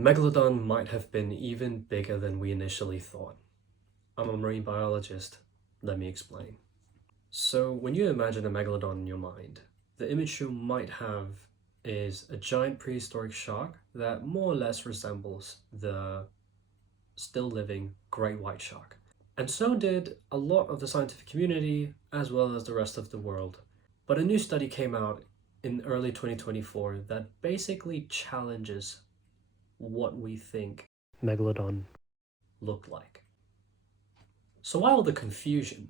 Megalodon might have been even bigger than we initially thought. I'm a marine biologist. Let me explain. So, when you imagine a megalodon in your mind, the image you might have is a giant prehistoric shark that more or less resembles the still living great white shark. And so did a lot of the scientific community as well as the rest of the world. But a new study came out in early 2024 that basically challenges what we think Megalodon looked like. So why all the confusion?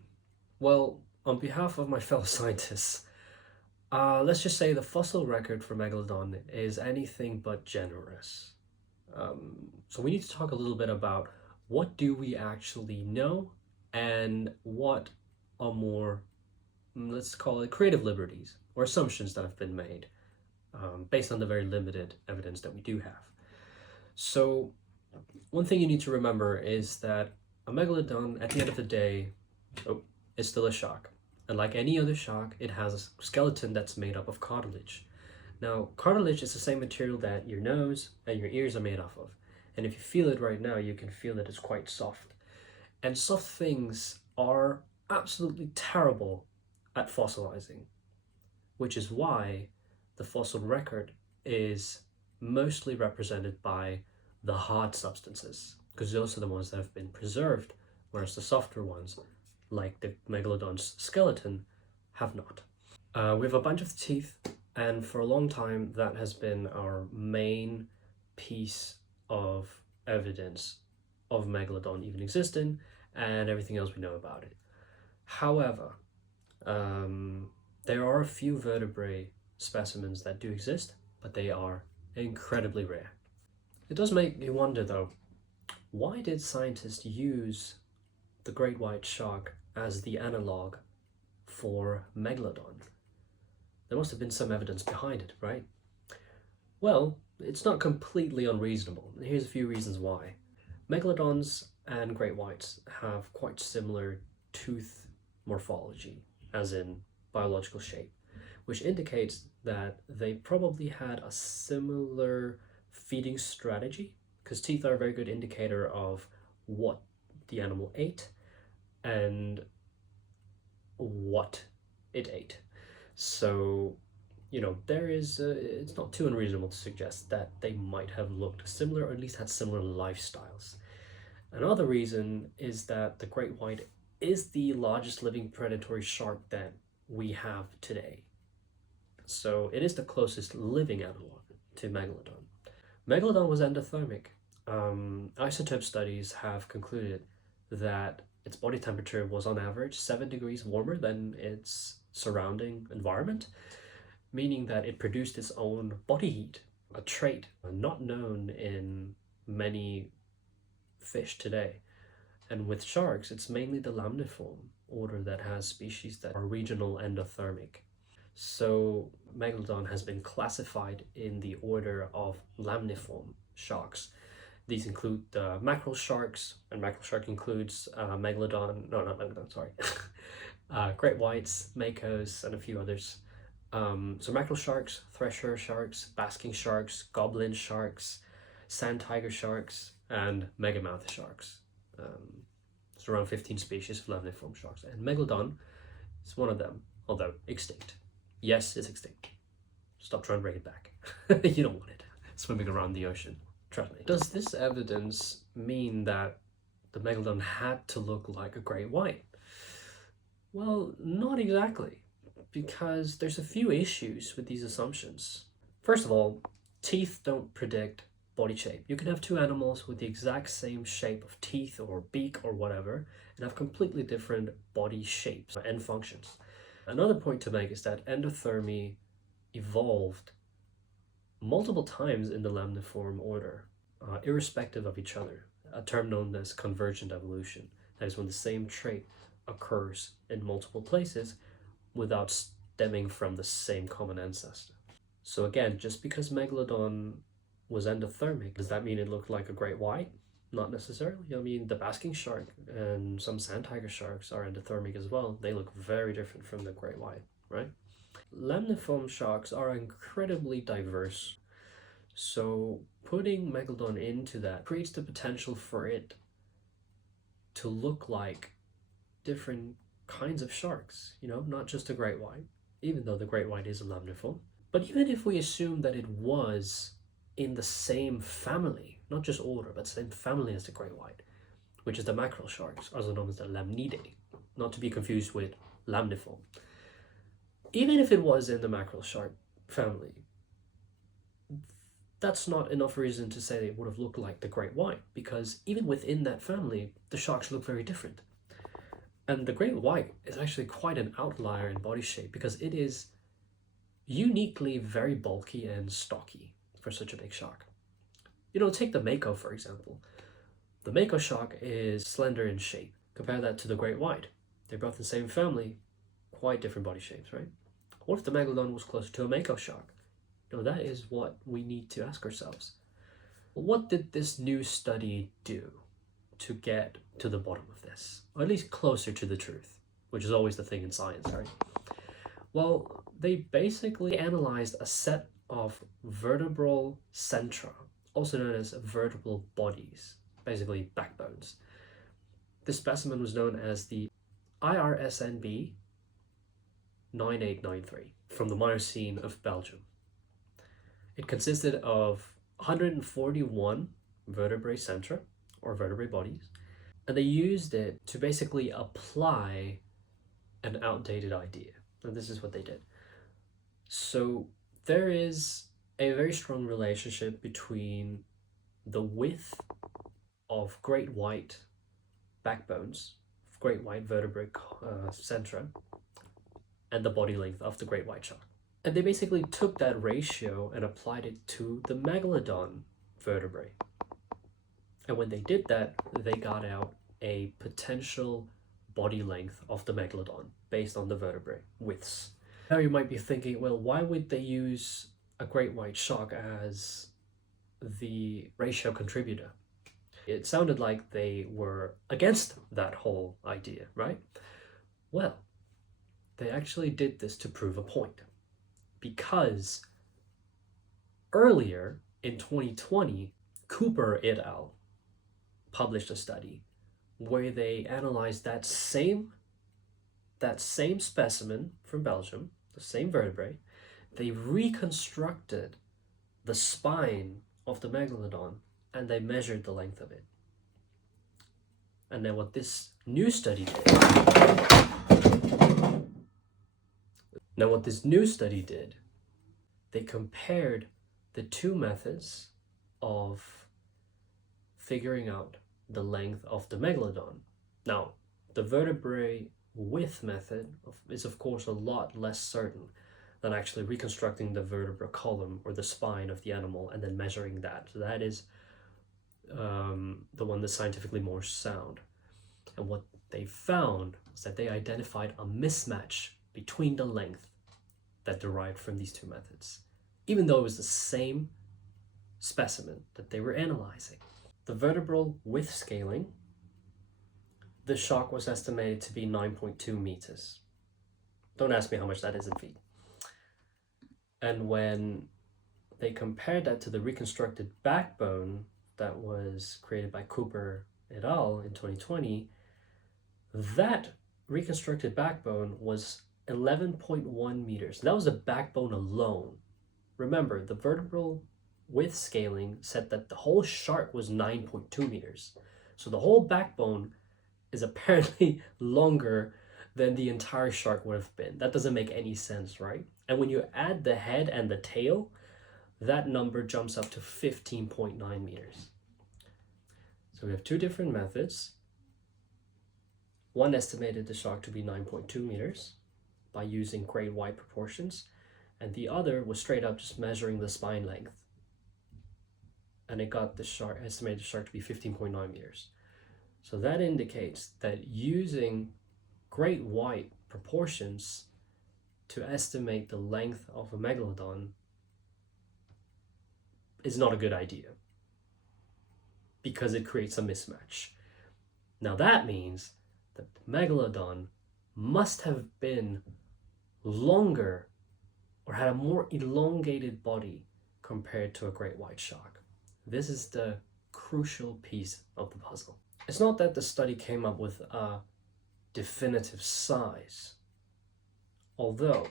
Well, on behalf of my fellow scientists, let's just say the fossil record for Megalodon is anything but generous. So we need to talk a little bit about what do we actually know and what are more, let's call it creative liberties or assumptions that have been made based on the very limited evidence that we do have. So one thing you need to remember is that a megalodon, at the end of the day, is still a shark. And like any other shark, it has a skeleton that's made up of cartilage. Now, cartilage is the same material that your nose and your ears are made off of. And if you feel it right now, you can feel that it's quite soft. And soft things are absolutely terrible at fossilizing, which is why the fossil record is mostly represented by the hard substances, because those are the ones that have been preserved, whereas the softer ones, like the megalodon's skeleton, have not. We have a bunch of teeth, and for a long time that has been our main piece of evidence of megalodon even existing and everything else we know about it. However, there are a few vertebrate specimens that do exist, but they are incredibly rare. It does make me wonder though, why did scientists use the great white shark as the analog for Megalodon? There must have been some evidence behind it, right? Well, it's not completely unreasonable. Here's a few reasons why. Megalodons and great whites have quite similar tooth morphology, as in biological shape, which indicates that they probably had a similar feeding strategy, because teeth are a very good indicator of what the animal ate and what it ate. So, it's not too unreasonable to suggest that they might have looked similar or at least had similar lifestyles. Another reason is that the great white is the largest living predatory shark that we have today. So it is the closest living animal to Megalodon. Megalodon was endothermic. Isotope studies have concluded that its body temperature was on average 7 degrees warmer than its surrounding environment, meaning that it produced its own body heat, a trait not known in many fish today. And with sharks, it's mainly the lamniform order that has species that are regional endothermic. So Megalodon has been classified in the order of lamniform sharks. These include the mackerel sharks, and mackerel shark includes great whites, makos, and a few others. So mackerel sharks, thresher sharks, basking sharks, goblin sharks, sand tiger sharks, and megamouth sharks. It's around 15 species of lamniform sharks, and Megalodon is one of them, although extinct. Yes, it's extinct. Stop trying to bring it back. You don't want it swimming around the ocean. Trust me. Does this evidence mean that the Megalodon had to look like a great white? Well, not exactly, because there's a few issues with these assumptions. First of all, teeth don't predict body shape. You can have two animals with the exact same shape of teeth or beak or whatever and have completely different body shapes and functions. Another point to make is that endothermy evolved multiple times in the lamniform order, irrespective of each other, a term known as convergent evolution. That is when the same trait occurs in multiple places without stemming from the same common ancestor. So again, just because Megalodon was endothermic, does that mean it looked like a great white? Not necessarily. I mean, the basking shark and some sand tiger sharks are endothermic as well. They look very different from the great white, right? Lamniform sharks are incredibly diverse. So putting Megalodon into that creates the potential for it to look like different kinds of sharks, not just a great white, even though the great white is a lamniform. But even if we assume that it was in the same family, not just order, but same family as the great white, which is the mackerel sharks, also known as the lamnidae, not to be confused with lamniform. Even if it was in the mackerel shark family, that's not enough reason to say it would have looked like the great white, because even within that family, the sharks look very different. And the great white is actually quite an outlier in body shape because it is uniquely very bulky and stocky for such a big shark. Take the mako, for example. The mako shark is slender in shape. Compare that to the great white. They're both the same family, quite different body shapes, right? What if the megalodon was closer to a mako shark? That is what we need to ask ourselves. What did this new study do to get to the bottom of this? Or at least closer to the truth, which is always the thing in science, right? Well, they basically analyzed a set of vertebral centra, also known as vertebral bodies, basically backbones. This specimen was known as the IRSNB 9893 from the Miocene of Belgium. It consisted of 141 vertebrae centra, or vertebrae bodies, and they used it to basically apply an outdated idea. And this is what they did. So there is a very strong relationship between the width of great white backbones, great white vertebrae centra, and the body length of the great white shark. And they basically took that ratio and applied it to the Megalodon vertebrae. And when they did that, they got out a potential body length of the Megalodon based on the vertebrae widths. Now you might be thinking, well, why would they use a great white shark as the ratio contributor? It sounded like they were against that whole idea, right? Well, they actually did this to prove a point. Because earlier in 2020, Cooper et al. Published a study where they analyzed that same specimen from Belgium, the same vertebrae. They reconstructed the spine of the Megalodon and they measured the length of it. And then what this new study did, they compared the two methods of figuring out the length of the Megalodon. Now, the vertebrae width method is of course a lot less certain than actually reconstructing the vertebral column or the spine of the animal and then measuring that. So that is the one that's scientifically more sound. And what they found was that they identified a mismatch between the length that derived from these two methods, even though it was the same specimen that they were analyzing. The vertebral width scaling, the shark was estimated to be 9.2 meters. Don't ask me how much that is in feet. And when they compared that to the reconstructed backbone that was created by Cooper et al. In 2020, that reconstructed backbone was 11.1 meters. That was the backbone alone. Remember, the vertebral width scaling said that the whole shark was 9.2 meters. So the whole backbone is apparently longer than the entire shark would have been. That doesn't make any sense, right? And when you add the head and the tail, that number jumps up to 15.9 meters. So we have two different methods. One estimated the shark to be 9.2 meters by using great white proportions, and the other was straight up just measuring the spine length. And it got estimated the shark to be 15.9 meters. So that indicates that using great white proportions to estimate the length of a megalodon is not a good idea because it creates a mismatch. Now that means that the megalodon must have been longer or had a more elongated body compared to a great white shark. This is the crucial piece of the puzzle. It's not that the study came up with a definitive size, although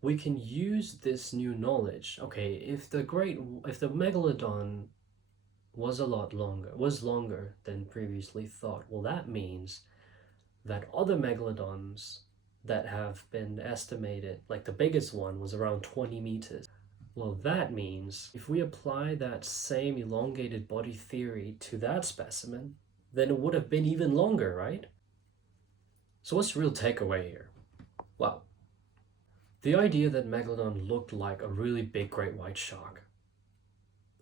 we can use this new knowledge. Okay, if the Megalodon was longer than previously thought, well, that means that other megalodons that have been estimated, like the biggest one was around 20 meters. Well, that means if we apply that same elongated body theory to that specimen, then it would have been even longer, right? So what's the real takeaway here? Well, the idea that Megalodon looked like a really big great white shark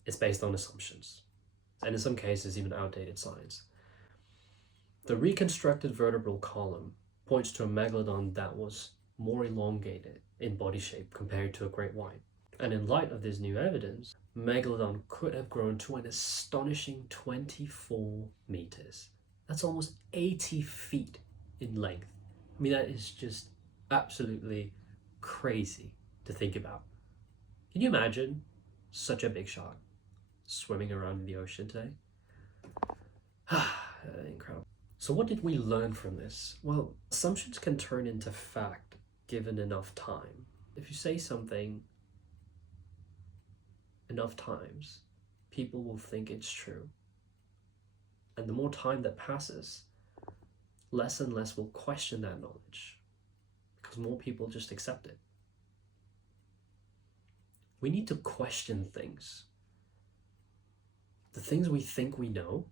is based on assumptions, and in some cases even outdated science. The reconstructed vertebral column points to a Megalodon that was more elongated in body shape compared to a great white. And in light of this new evidence, Megalodon could have grown to an astonishing 24 meters. That's almost 80 feet in length. I mean, that is just absolutely crazy to think about. Can you imagine such a big shark swimming around in the ocean today? Incredible. So what did we learn from this? Well, assumptions can turn into fact given enough time. If you say something enough times, people will think it's true. And the more time that passes, less and less will question that knowledge, because more people just accept it. We need to question things. The things we think we know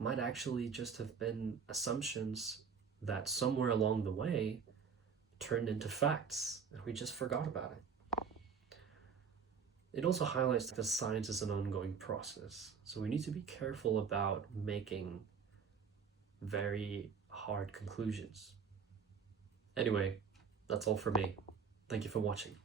might actually just have been assumptions that somewhere along the way turned into facts, and we just forgot about it. It also highlights that science is an ongoing process, so we need to be careful about making very hard conclusions. Anyway, that's all for me. Thank you for watching.